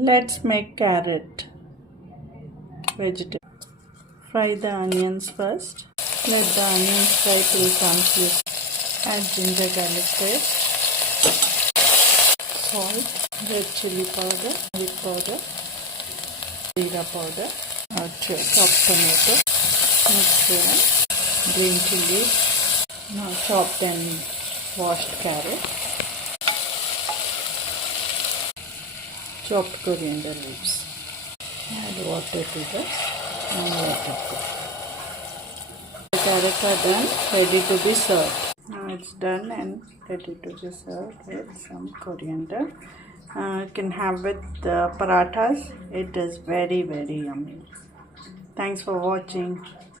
Let's make carrot vegetable. Fry the onions first. Let the onions fry till translucent. Add ginger garlic paste, salt, red chili powder, garlic powder, jeera powder, chopped tomato, mix well, green chilies, now chopped and washed carrot, chopped coriander leaves. Add water to this and let it cook. The carrots are done, ready to be served. Now it's done and ready to be served with some coriander. You can have with parathas. It is very yummy. Thanks for watching.